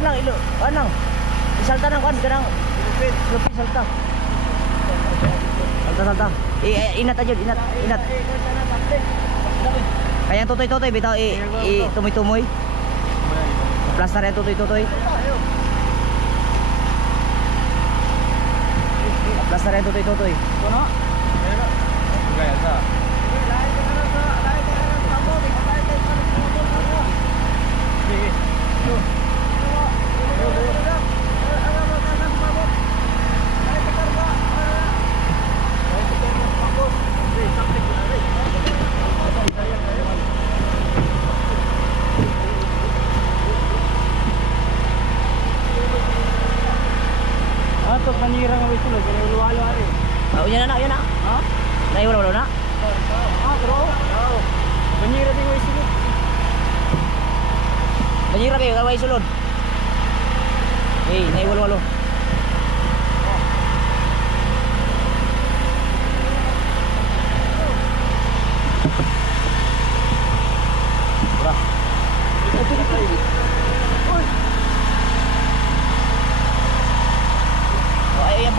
anang ilo, anang. Salta nang kan kanang lupit salta. Salta. Inat aja, inat. Kayang tutoy bitaw tumoy-tumoy. Plaster ya tutoy. Plaster ya tutoy. Kono? Gaya sa. Ato panira nga wis tulog, kaya ulo-alo ari. Yan na. Ha? Nay wala na. Bro. Panira di wis tulog. Panira ba kaway sulod? Nay walo. Ora. Ayan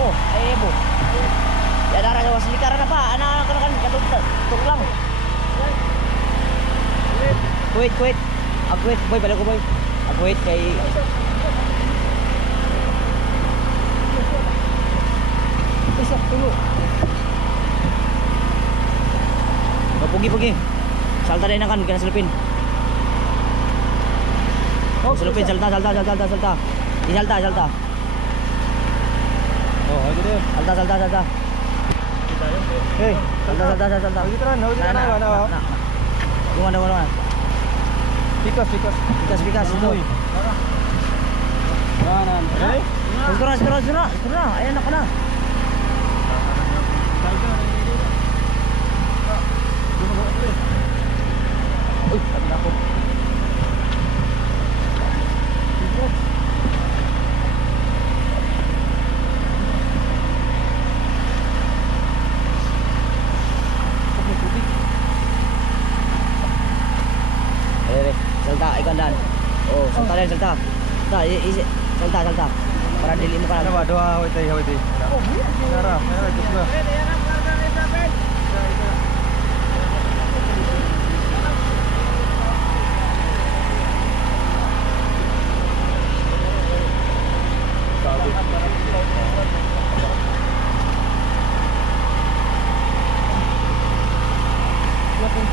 po. Ya darah gawas likaran apa? Anak kan katung lang. Wait. Wait boy, balik ko boy. Wait kay Isa tulo. pugi. Salta din kan kana selupin. Selupin salta. Di salta. Oh, ayo deh. Salta. Hei, Salta. Lagi terang, mana? Gimana? Pikas. Itu. Mana? Sudah. Ayo nak kena. Aku. Salta ikan dan. Oh, salta. Salta. Para dili mo ka. Ano doa hawiti. Nara, juga.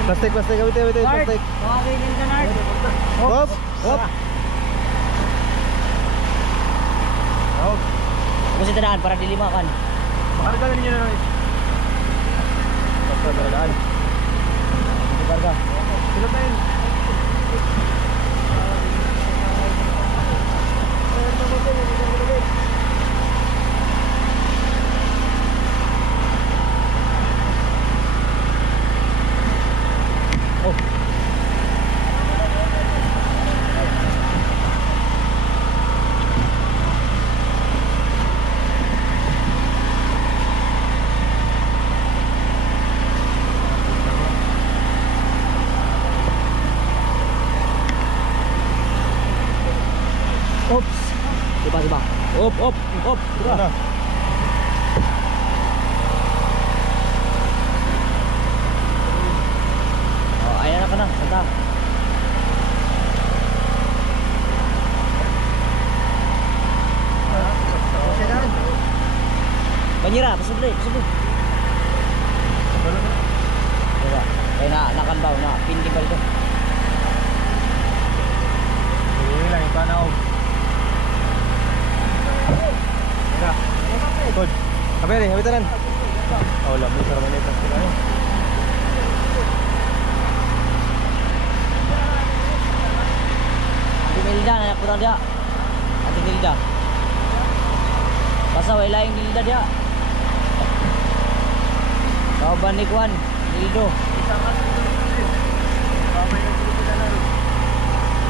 Plastik hawiti. Plastik. Hop. Mesti tadaan para dili makan. Makarga ninyo na. Basta tadaan. Karga. Silatain. Oh. Ops. Coba. Op. Sudah. Oh, ayan na ka na. Salta. Banyira, pasudli. Diba? Kaya nakanbaw na pinding ba ito? Ini lang yung panaw. Good. Habitan. Oh, lamig sa raman ito. Ati Melda na putang dia. Ati Melda. Basta wala yung Melda dia. Kauban ni Kwan, Mildo.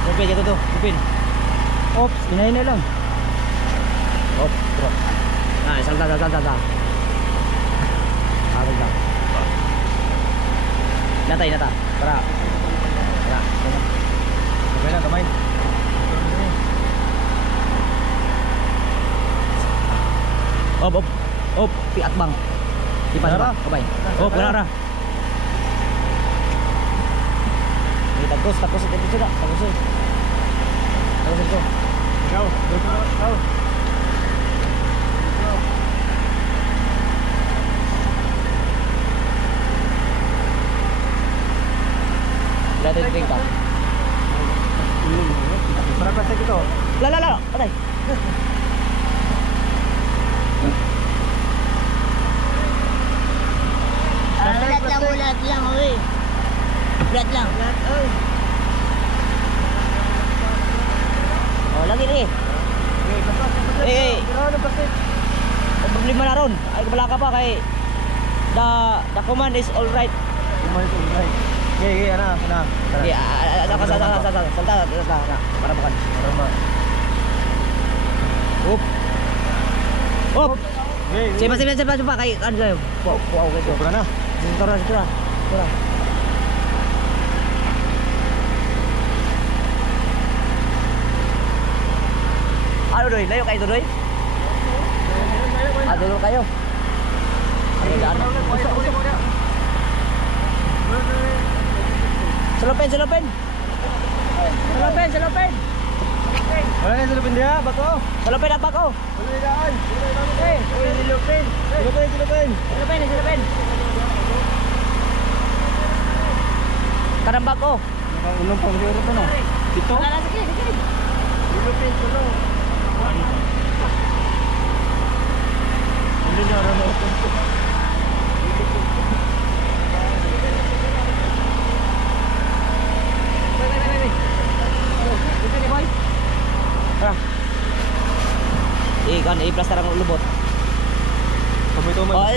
Kupin ito. Oops, inahin lang. Oops, bro. Salta. Salta. Nata. Para. Kamay lang. Op, op. Op, piat bang. Ipan Wala ba? ra. Kabay. Op, wala ra. Tagos ito sudah. Tagos ito. Ikaw. Ikaw. Dati drink ka. Para plastic ito. La. Patay. Ulat lang, oy. Ulat lang. Oh, lagi. Eh, ang problema na ron. Ay, kabala ka pa kay the command is all right. Okay, ana. Okay, salta. Para makan. Up. Up. Okay. Coba kay ano kayo. Wow, kayo. Sobra na. Tura. Ano doy? Layo kayo doy? Dulo kayo. Ano daan? Salopin. Wala na silupin dia, bako. Salopin apa ko? Wala na daan. Silupin. Salopin. Kanang bako. Unong pang siguro to no. Ito. Sige. Silupin tulo. Hindi na ro. Kan i-plaster ang lubot. Tumoy-tumoy. Oh,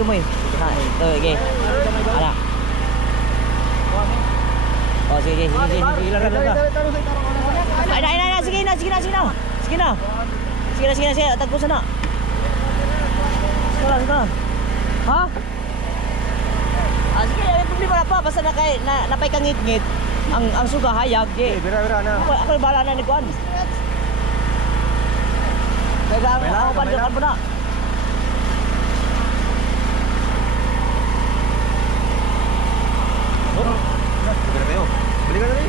tumoy. Ha, ito, okay. Ala. Oh, sige. Ilan. Ay, sige na. Tagpusan na. Sige. Ha? Sige, may problema na pa. Basta napay kang ngit-ngit. Ang suga hayag. Bira na. Ako yung bahala na ni Kuan. Kaya ako pandakan mo na. Balik ka na rin.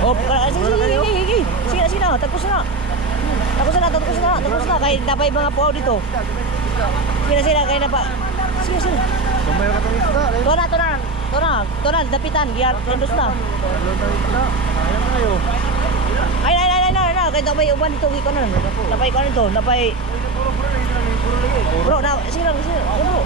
Oh, sige na. Tagpos na. Kaya napay mga puaw dito. Sige na. Kaya napa. Sige. Kamay ka itong isda. Tona. Dapitan. Giyar. Endos na. Ayan tayo. Ay. Kaya napay uban dito. Napay ko na ito. Napay. Bro, sige lang. Bro.